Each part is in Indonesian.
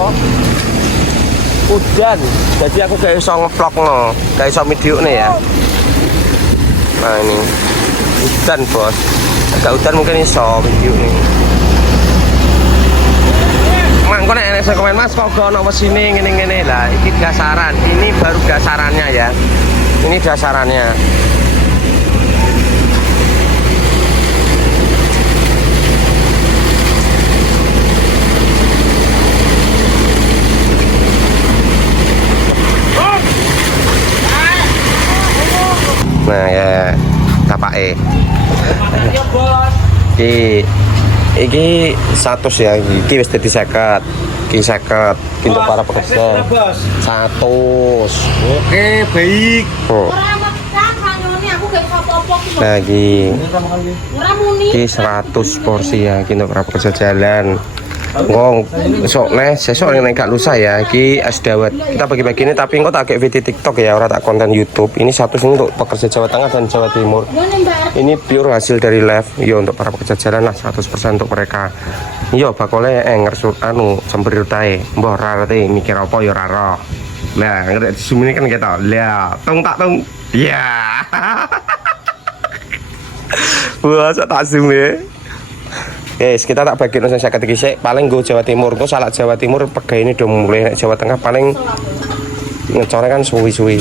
apa? Udan. Jadi aku gak iso ngeplokno, gak iso video nih ya. Nah ini udan bos. Agak udan mungkin iso video nih. Mangko nek enek sing komen Mas kok ono mesine ngene-ngene lah. Iki dasaran. Ini baru dasarannya ya. Ini dasarannya. Nah ya tapake. Iki 100 ya, iki wis dadi 50. Iki 50 untuk para pekerja. 100. Oke, baik. Oh. Nah, iki 100 porsi ya, iki untuk para pekerja jalan. Ngong, besok sesok nek gak lusa ya, iki es dawet. Kita bagi-bagi ini tapi engko tak kayak video TikTok ya, ora tak konten YouTube. Ini 100 ini untuk pekerja Jawa Tengah dan Jawa Timur. Ini pure hasil dari live, yo untuk para pekerja jalan lah 100% untuk mereka. Yo bakole ngersut anu cemberir tae. Mbah ra ngerti mikir apa yo ora roh. Lah ngerti zoom ini kan kita. Lah, tung tak tung. Ya. Wah, tak zoom ya. Guys, kita tak bagi nusa saya ketik sik paling go Jawa Timur. Kok salah Jawa Timur pegawai ini udah mulai Jawa Tengah paling ngecore kan suwi-suwi.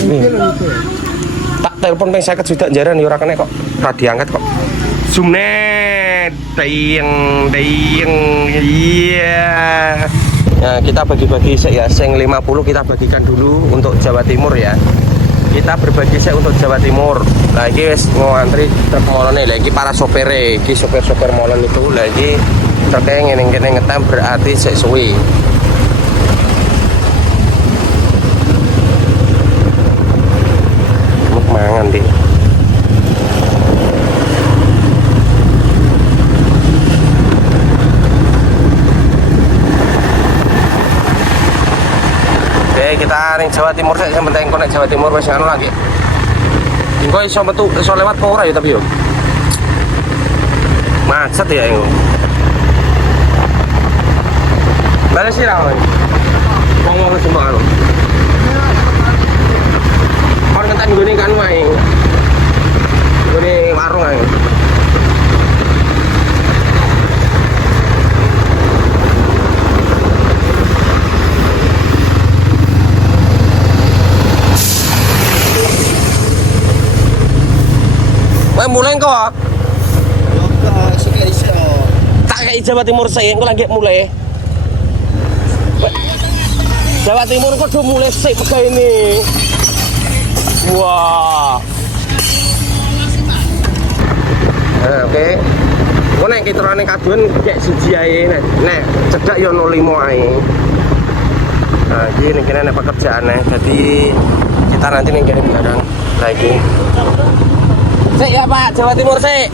Tak telepon peng 50 juta jaran ya ora kene kok. Ora diangkat kok. Zoom net. Ding. Iya. Nah, kita bagi-bagi sik ya. Sing 50 kita bagikan dulu untuk Jawa Timur ya. Kita berbagi sik untuk Jawa Timur. Nah, iki wis ngantri truk molone. Lah iki para sopere, iki sopir-sopir molon itu. Lah iki truk ngene-ngene ngetem berarti sik suwi. Mangan di. Kita ning Jawa Timur sik sing penting konek Jawa Timur wis anu lagi. Engko iso metu iso lewat apa ora ya tapi yo. Macet ya engko. Balik sih ra. Ngomong semua anu. Kon ngetan gone kan wae. Gone warung ae. Mulai kok. Tak kayak Jawa Timur saya, aku lagi mulai. Jawa Timur kok udah mulai sih pakai ini. Wah. Nah, oke. Kau naik kitrane kaduan kayak siji ae nek cedak yo 05 ae. Nah, gini kene pekerjaan jadi kita nanti ning kene barang lagi. Sik ya Pak, Jawa Timur sik.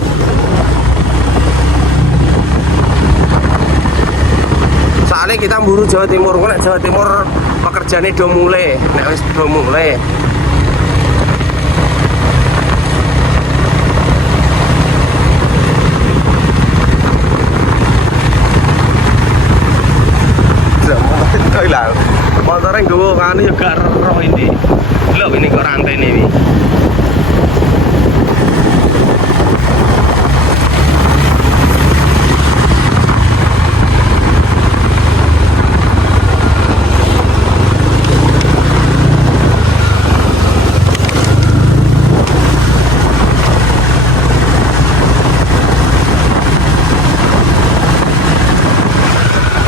Soalnya kita mburu Jawa Timur, kok Jawa Timur pekerjaannya udah mulai, nek wis udah mulai. Motornya gue kan juga roh ini. Loh ini kok rantai nih.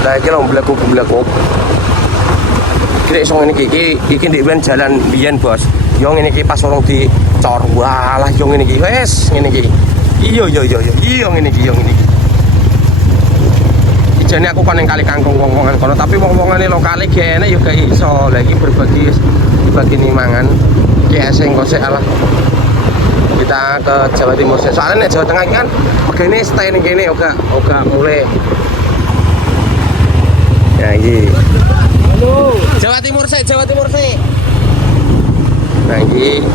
Nah, iki lho mblekuk. Iki sing ngene iki ndek ben jalan biyen, Bos. Yo ngene iki pas urung dicor. Walah, yo ngene iki. Wes, ngene iki. Iya ngene iki. Ijane aku kon ning kali kangkung wong-wongan kono, tapi wong-wongane lokale gene yo gak iso. Lah iki berbagi ning mangan. Ki sing kosek alah. Kita ke Jawa Timur. Soalnya nek Jawa Tengah iki kan begini stay ning kene oga mulai. Ya iki. Halo. Jawa Timur sih. Nah iki.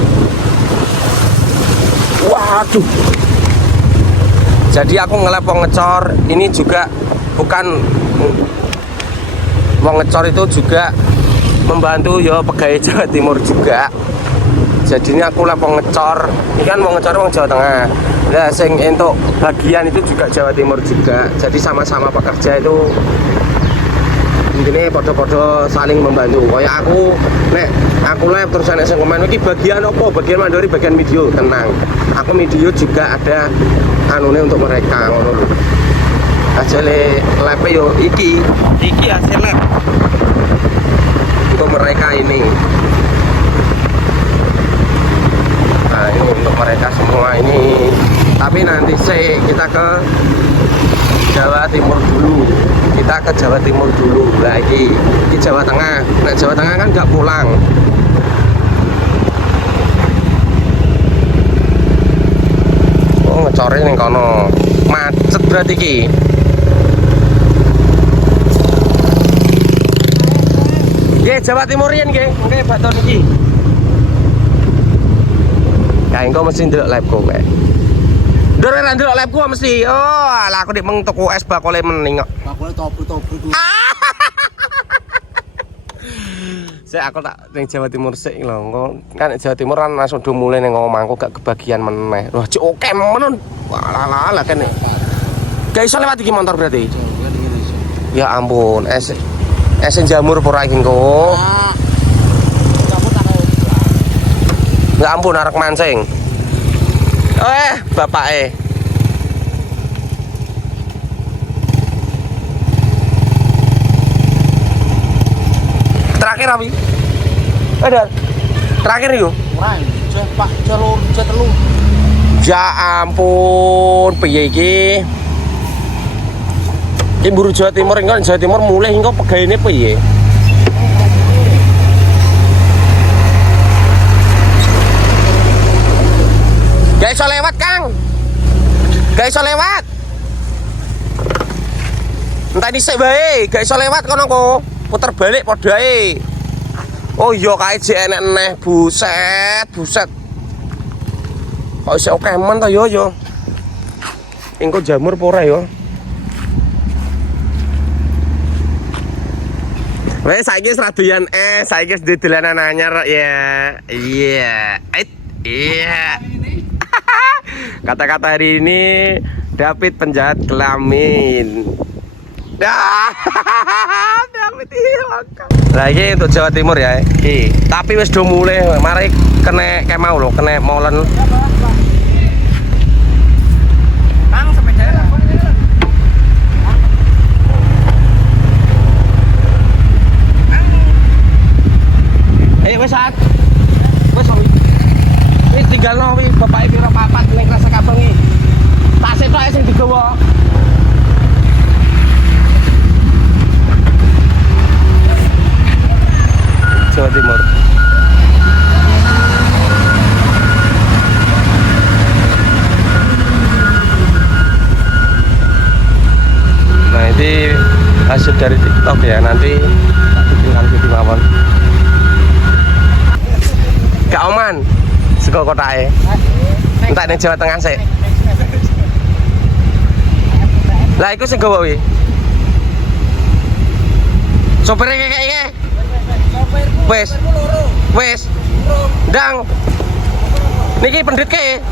Waduh. Jadi aku ngelepong ngecor, ini juga bukan wong ngecor itu juga membantu ya pegawai Jawa Timur juga. Jadi ini aku lah wong ngecor, ini kan wong ngecor wong Jawa Tengah. Nah, sing untuk bagian itu juga Jawa Timur juga. Jadi sama-sama pekerja itu ini podo-podo saling membantu. Kayak aku live terus anak sing komen iki bagian apa? Bagian mandori, bagian video. Tenang. Aku video juga ada anune untuk mereka ngono lho. Hasil live yo iki hasil live untuk mereka ini. Nah, ini untuk mereka semua ini. Tapi nanti kita ke Jawa Timur dulu. Kita ke Jawa Timur dulu. Nah, ini Jawa Tengah. Nah, Jawa Tengah kan nggak pulang. Oh, ngecore ning kono. Macet berarti ki. Nggih, Jawa Timur yen nggih. Nggih, baton iki. Ya, engko mesti ndelok live-ku kowe. Ndur ora ndelok live-ku mesti. Oh, alah aku nek meng tuku es bakole mening kok. Bakule topu-topu ku. Saya aku tak ning Jawa Timur sik lho. Engko kan Jawa Timur kan langsung do mulai ning omahku gak kebagian meneh. Wah, cek oke men. Walah kene. Gak iso lewat iki motor berarti. Ya ampun, es jamur pura iki engko. Ya ampun arek mancing. Bapake. Terakhir apa? Ada. Terakhir itu. Pak telu. Ya ampun, piye iki? Iki mburu Jawa Timur engko Jawa Timur mulih engko pegaene piye? Gak iso lewat, Kang. Gak iso lewat. Entah dhisik bae, gak iso lewat kono kok. Puter balik padha ae. Oh iya kae jek enek neh, buset. Kok iso oke men to yo. Engko jamur apa ora yo? Wes saiki wis radoyan saiki wis dolanan anyar ya. Iya. Iya. Kata-kata hari ini David penjahat kelamin. David lagi untuk Jawa Timur ya. Tapi wis do mulai mari kena kayak mau loh, kena molen. Bang sepeda. Wis sak. Wis wis tinggal no wi bapake pira papat ning Kresek Abang iki. Tak setok sing digawa. Jawa Timur. Nah, ini hasil dari TikTok ya, nanti tinggal video mawon. Gak oman, sego kotake. Entak ning Jawa Tengah sik. Lah iku sing gawa wi. Sopire kekeke. Wes. Ndang. Niki pendhitke.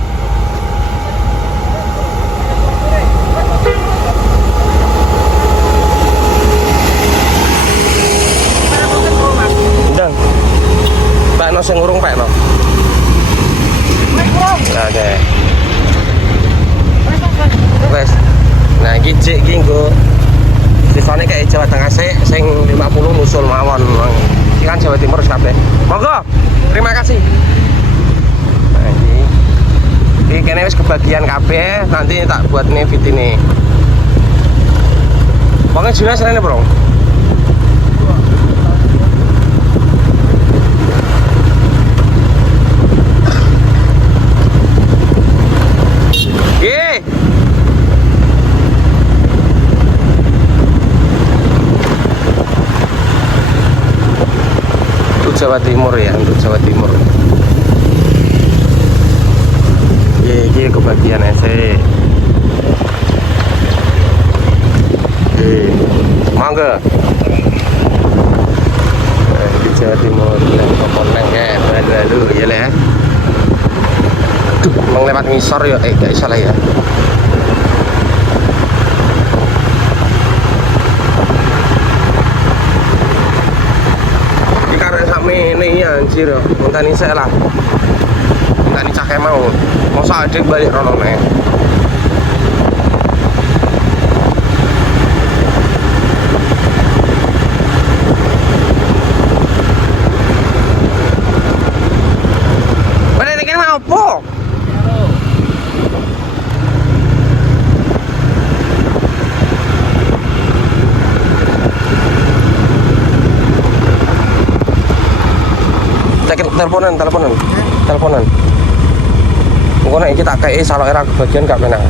Ndang. Bakno sing urung pekno. Oke. Wes. Nah, iki jek iki nggo sisane kayak Jawa Tengah sing 50 nusul mawon. Iki kan Jawa Timur kabeh. Monggo. Terima kasih. Nah, ini kene wis kebagian kabeh, nanti tak buat nih video ini. Pokoknya jelas rene, Bro. Jawa Timur ya, untuk Jawa Timur. Iki kebagian ese. Mangga. ngisor ya gak iso lah ya. Iki karek sakmene ya anjir. Ngenteni sik lah. Ngenteni cah mau. Mosok adik balik rono nek. Apa? Teleponan. Engko nek iki tak kei salok era kebagian gak penak.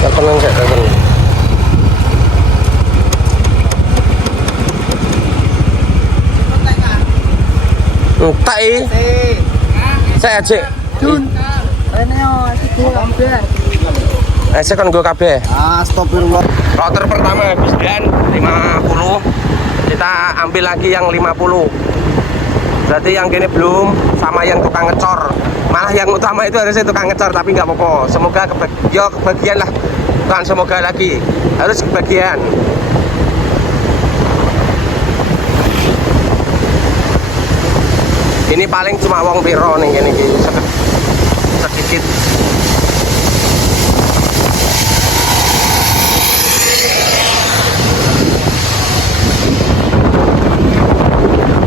Teleponan sik telepon. Entak iki. Saya aja. Jun. Reneo, iki kabeh. Saya kan gue kabeh. Astagfirullah. Router pertama habis dan 50. Kita ambil lagi yang 50. Berarti yang gini belum sama yang tukang ngecor. Malah yang utama itu harusnya tukang ngecor tapi nggak apa-apa. Semoga kebagian lah. Bukan semoga lagi. Harus kebagian. Ini paling cuma wong piro nih gini sedikit.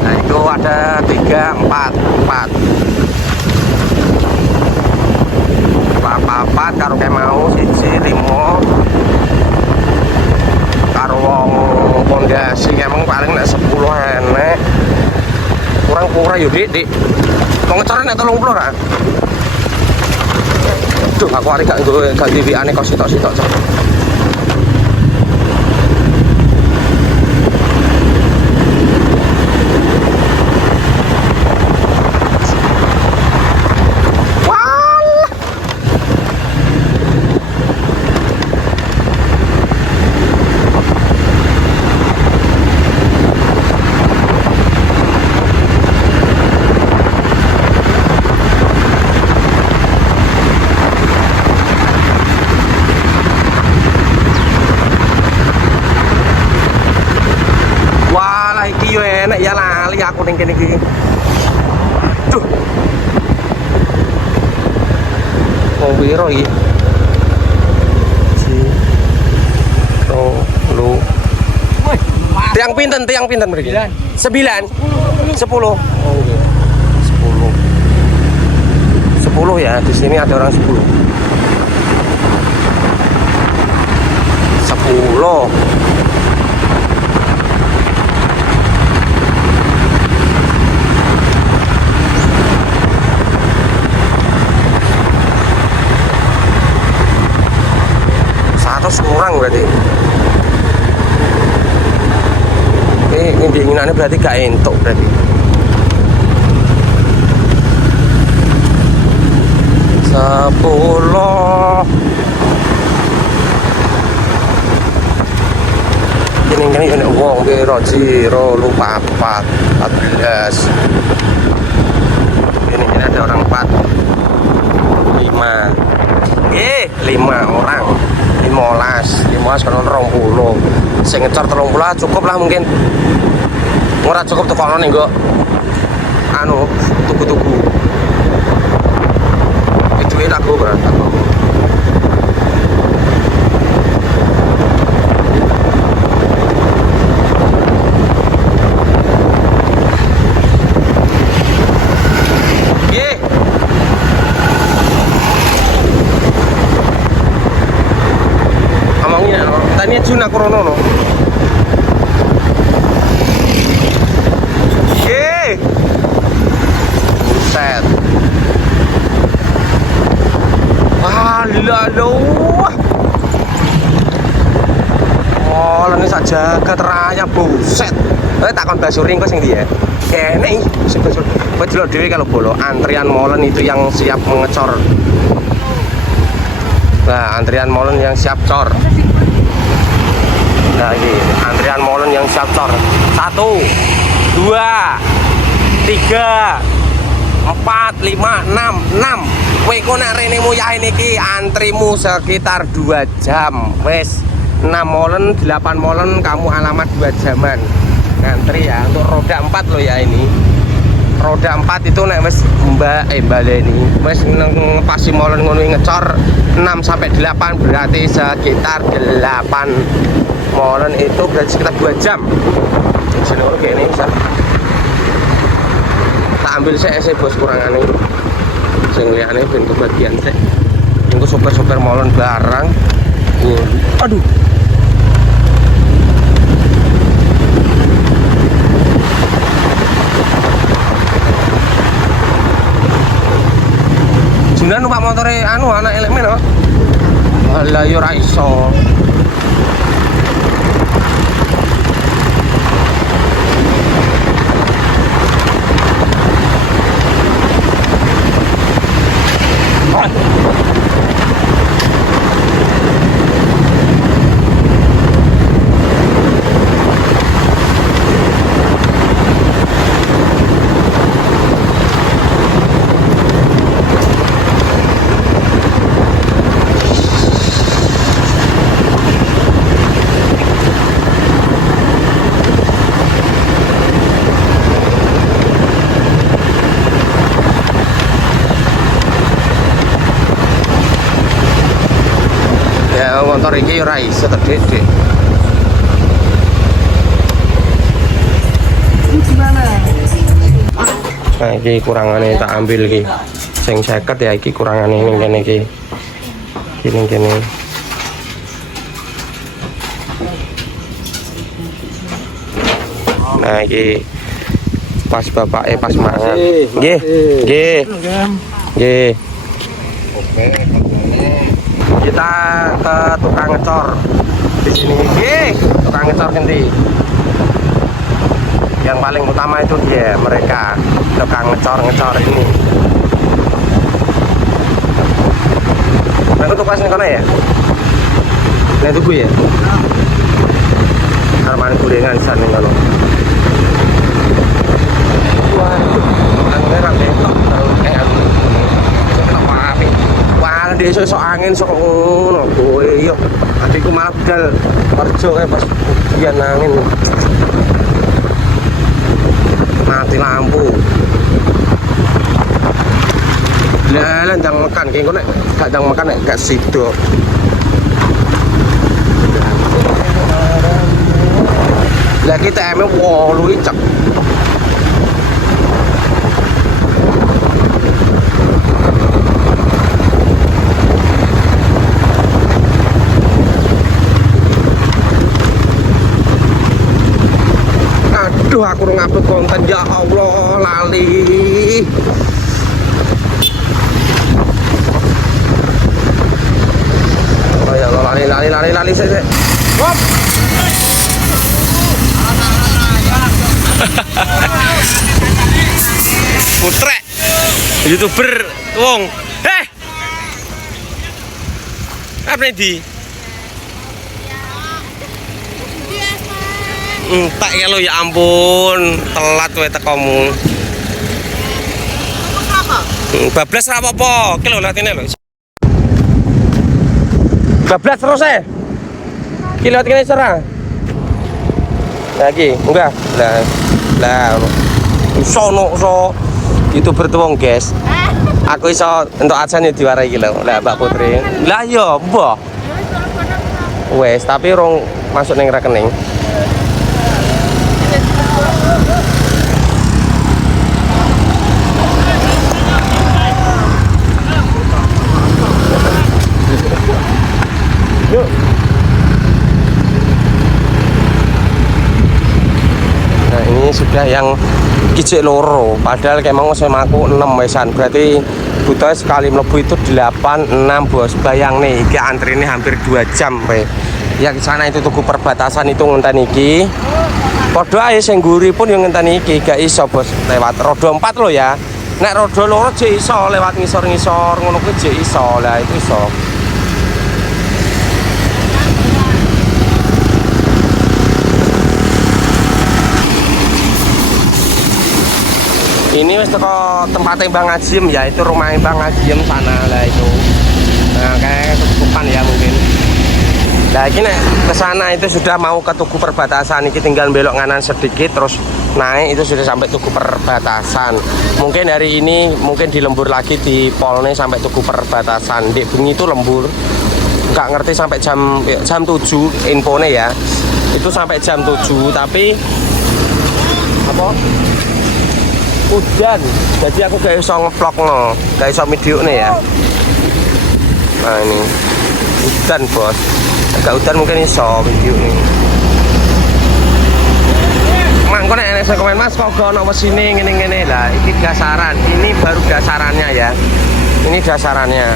Nah itu ada 3, 4 karo kayak mau siji 5 karo wong pondasi emang paling nek 10 enek. Kurang yuk dik mau ngecoran nek 30 ra. Duh aku hari gak TV-ane kok sitok-sitok. Enak ya lali aku ning kene iki. Duh. Wong piro iki? Tiang pinten mriki? 9. 10. Oh nggih. 10. 10 ya, di sini ada orang 10. 10. Kurang berarti. Ini dinginannya berarti gak entuk berarti. Sepuluh. Ini wong piro jiro lupa 14. Ini ada orang 4 5. 5 orang. 15 kan 20. Sing ngecor 30 cukup lah mungkin. Ora cukup tekono nih kok. Anu, tuku-tuku. Itu aku berarti aku. Tanya Juna Krono no. Buset. Lalu. Oh, ini saja keteranya buset. Takon basuring kok sing dia. Kene sing basur. Bajlo dhewe kalau bolo antrian molen itu yang siap mengecor. Nah, antrian molen yang siap cor. Nah ini antrian molen yang siap cor. 1, 2, 3, 4, 5, 6. Kowe engko nek rene muyahe niki antrimu sekitar 2 jam. Wes 6 molen, 8 molen kamu alamat 2 jaman. Ngantri ya untuk roda 4 loh ya ini. Roda 4 itu nek wis baleni wis ngepasi molen ngono ngecor 6 sampai 8 berarti sekitar 8 molen itu berarti sekitar 2 jam. Sini oke ini bisa. Tak ambil saya bos kurangane. Sing liyane ben kebagian sik. Engko sopir-sopir molen barang. Aduh. Junan numpak motore anu anak elek men, lah yo ora iso. Motor iki ora iso terdede. Gimana? Nah, iki kurangane tak ambil iki. Sing 50 ya iki kurangane ning kene iki. Ning kene. Nah, iki pas bapake pas mangan. Nggih. Nggih. Nggih. Oke, kita ke tukang ngecor di sini. Tukang ngecor nanti yang paling utama itu dia mereka tukang ngecor ini. Aku tuh pas nih ya. Nah itu gue ya. Arman kulingan sana kalau. Wah, orang merah betok wah dia sok angin sok ngono kowe yo adikku malah budal kerja kayak pas hujan angin mati lampu lah ndang makan kayak ngono gak ndang makan nek gak sido lah kita emang 8 icek. Aduh aku ngupload konten ya Allah lali. Oh ya Allah lali saya. Hop. Putrek YouTuber wong. Apa ini? Tak ya lo ya ampun telat wae tekomu. Bablas ra apa-apa. Ki lho latine lho. Bablas terus e. Ki lihat kene serang. Lagi enggak. Lah sono so YouTuber tuh wong, guys. Aku iso entuk ajane diwarai iki lho. Lah Mbak Putri. Lah yo, mbah. Wes, tapi rong masuk ning rekening. Yuk. Nah ini sudah yang kicik loro, padahal kayak mau saya aku 6 wesan, berarti butuh sekali melebu itu 8, 6 bos. Bayang nih, iki antri ini hampir 2 jam we. Ya ke sana itu tuku perbatasan itu ngenten iki. Podo ae sing nguri pun yang ngenten iki gak iso bos lewat roda 4 lo ya. Nek roda loro jek iso lewat ngisor-ngisor ngono kuwi jek iso. Lah itu iso. Ini wis teko tempatnya Bang Ajim ya, itu rumahnya Bang Ajim sana lah itu. Nah, kayak ketutupan ya mungkin. Nah, ini ke sana itu sudah mau ke Tugu Perbatasan. Ini tinggal belok kanan sedikit terus naik itu sudah sampai Tugu Perbatasan. Mungkin hari ini mungkin dilembur lagi di Polne sampai Tugu Perbatasan. Di bengi itu lembur. Nggak ngerti sampai jam 7 infonya ya. Itu sampai jam 7 tapi apa? Hujan. Jadi aku gak iso nge-vlog no, gak iso video nih ya. Nah ini hujan bos. Agak hujan mungkin iso video nih. Mang kok nek saya komen Mas kok ono sini ngene-ngene lah. Ini dasaran. Ini baru dasarannya ya. Ini dasarannya.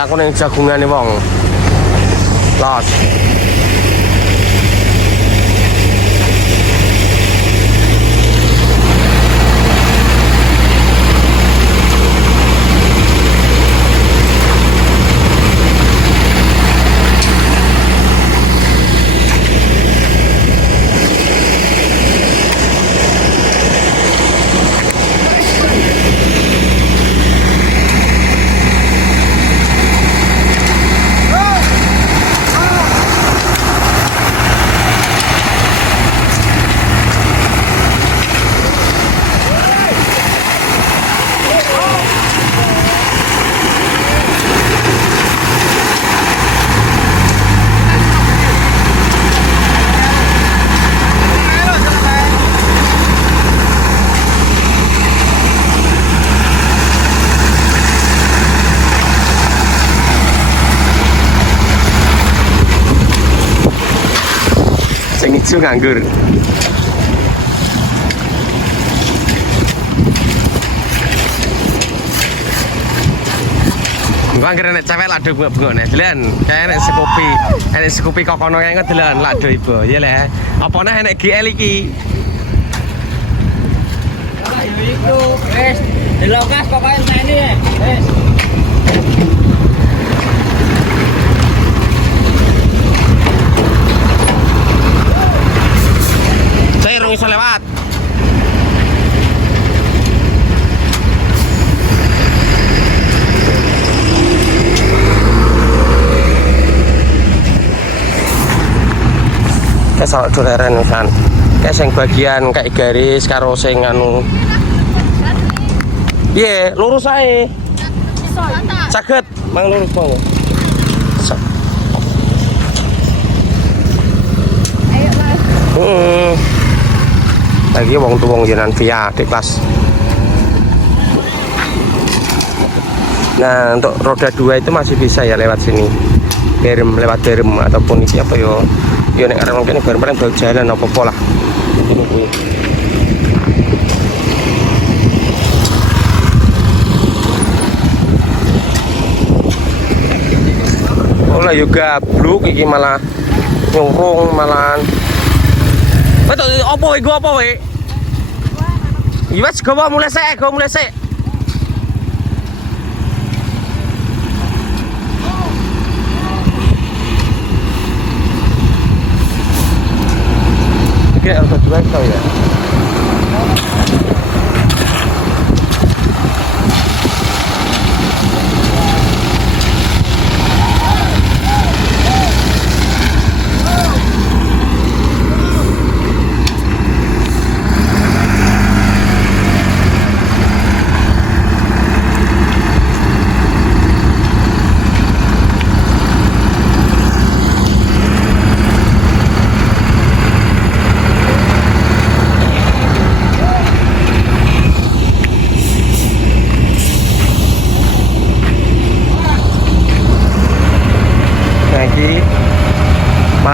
Aku ning jagungan wong. Los. Sing ijo nganggur. Gua anggere nek cewek lado bengok-bengok nek delan. Kayak nek sekupi kokono kae delan lado ibu. Ya le. Apa nek enek GL iki? Ora yo iku, wis. Delok kas pokoke enteni ya. Wis. Bisa lewat. Kesal doleren kan. Kayak sing bagian kayak garis karo sing anu. Piye, lurus ae. Saged, mang lurus monggo. Ayo, Mas. Lagi wong tuwong jalan via di kelas. Nah untuk roda 2 itu masih bisa ya lewat sini, lewat Berem ataupun ini apa yo nek arep mungkin bareng-bareng baru jalan apa-apa lah. Oh lah juga bluk iki malah nyurung malahan. Betul, apa we? Gua apa we? Iya, gua mulai sik. Oke, harus dua kau ya.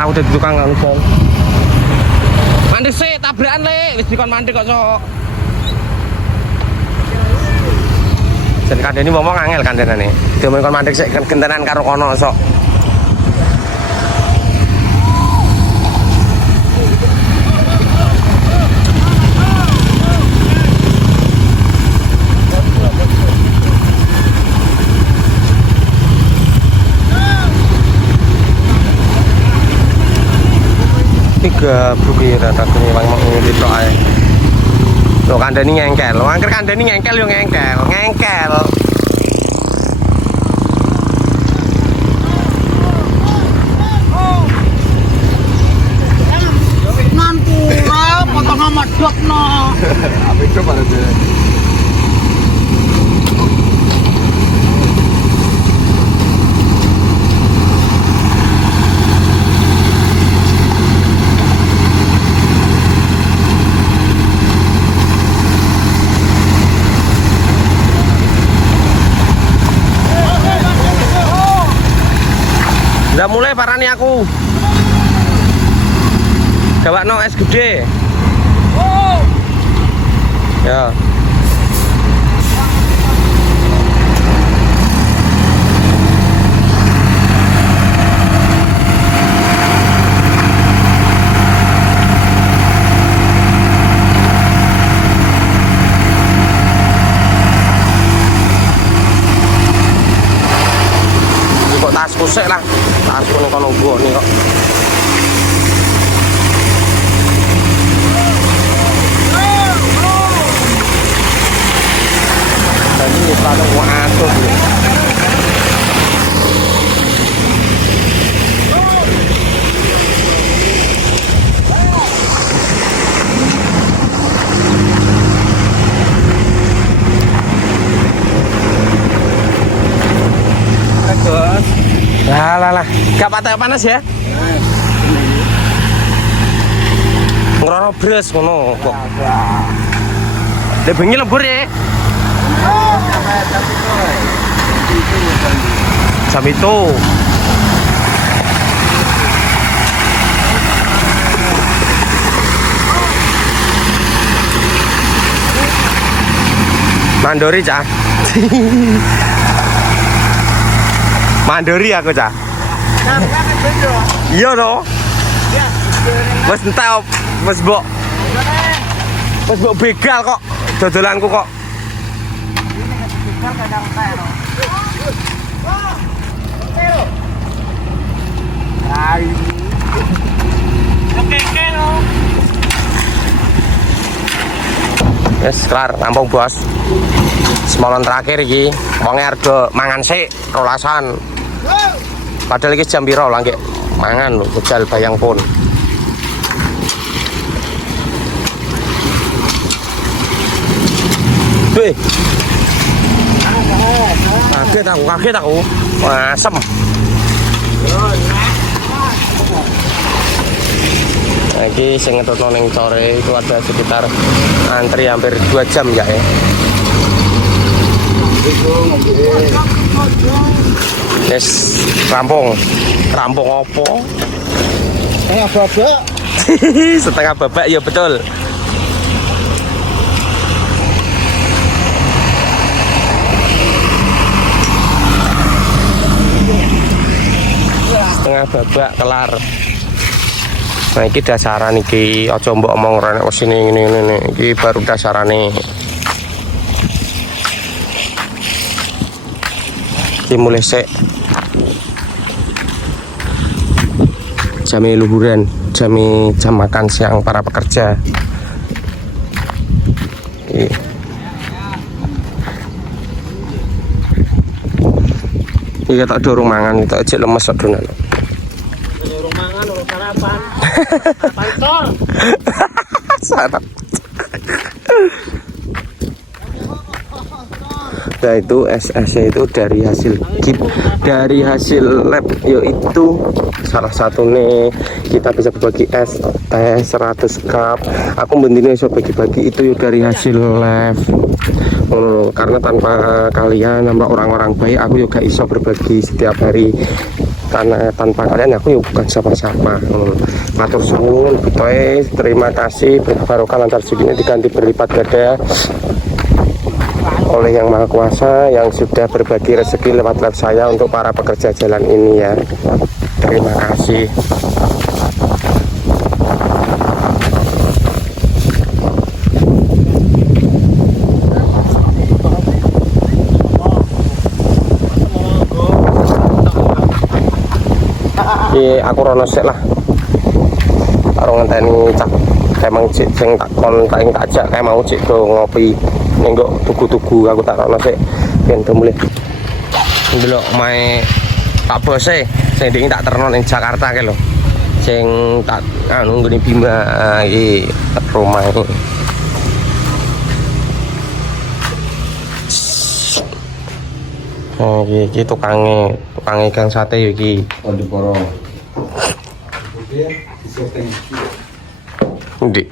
aku dadi tukang anu Jon. Mandek sik tabrakan le, wis dikon mandek kok sok. Dan kandhane ngomong angel kandhanane. Demen kon mandek sik gentenan karo kono sok. Gabruk ya takune wong mau ngene tok ae. Lho kandhani ngengkel. Lho angker kandhani ngengkel yo ngengkel. Ngengkel. Nampura potongan medokno. Apa itu pada dia? Udah mulai parani aku. Gawakno es gede. Ya. Kok tasku sik lah. Tasku ning kono nggone kok. Tadi kalau waduh. Lah. Gak patah panas ya? Ngerono bres ngono kok. Dek bengi lembur ya. Jam itu. Mandori cah. Mandori aku cah. Iya toh. Wes entek wes mbok begal kok dodolanku kok. Wes kelar rampung bos. Semolon terakhir iki wonge arep mangan sik rolasan. Padahal iki jam piro lah nggih mangan lho bejal bayang pun. Wih. Kaget aku. Asem. Iki sing ngetutno ning sore itu ada sekitar antri hampir 2 jam ya. Yes, rampung opo? Setengah babak. Setengah babak ya betul. Setengah babak kelar. Nah iki dasaran iki aja mbok omong rene sini ngene iki baru dasarane. Iki mulai sik jam luhuran, jam makan siang para pekerja. Iya tak dorong mangan, tak cek lemes sak donan. Dorong mangan, dorong sarapan. Pantor. Sarap. Nah itu SS itu dari hasil lab yaitu salah satu nih kita bisa berbagi es teh 100 cup. Aku bendine iso bagi-bagi itu dari hasil lab. Karena tanpa kalian tanpa orang-orang baik aku juga iso berbagi setiap hari karena tanpa kalian aku ya bukan siapa-siapa. Matur suwun, terima kasih, barokah lancar segini diganti berlipat ganda oleh Yang Maha Kuasa yang sudah berbagi rezeki lewat live saya untuk para pekerja jalan ini ya. Terima kasih. Aku rono sik lah. Karo ngenteni cak emang cik sing tak kon tak ajak kayak mau cik do ngopi ning nggo tugu-tugu aku tak rono sik ben mulih. Ndelok mae Pak Bos sing tak terno ning Jakarta ke lho. Sing tak anu nggone Bima iki rumah iki. Oh iki tukang ikan sate iki. Pondiporo. Ndi.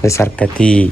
Besar gadi.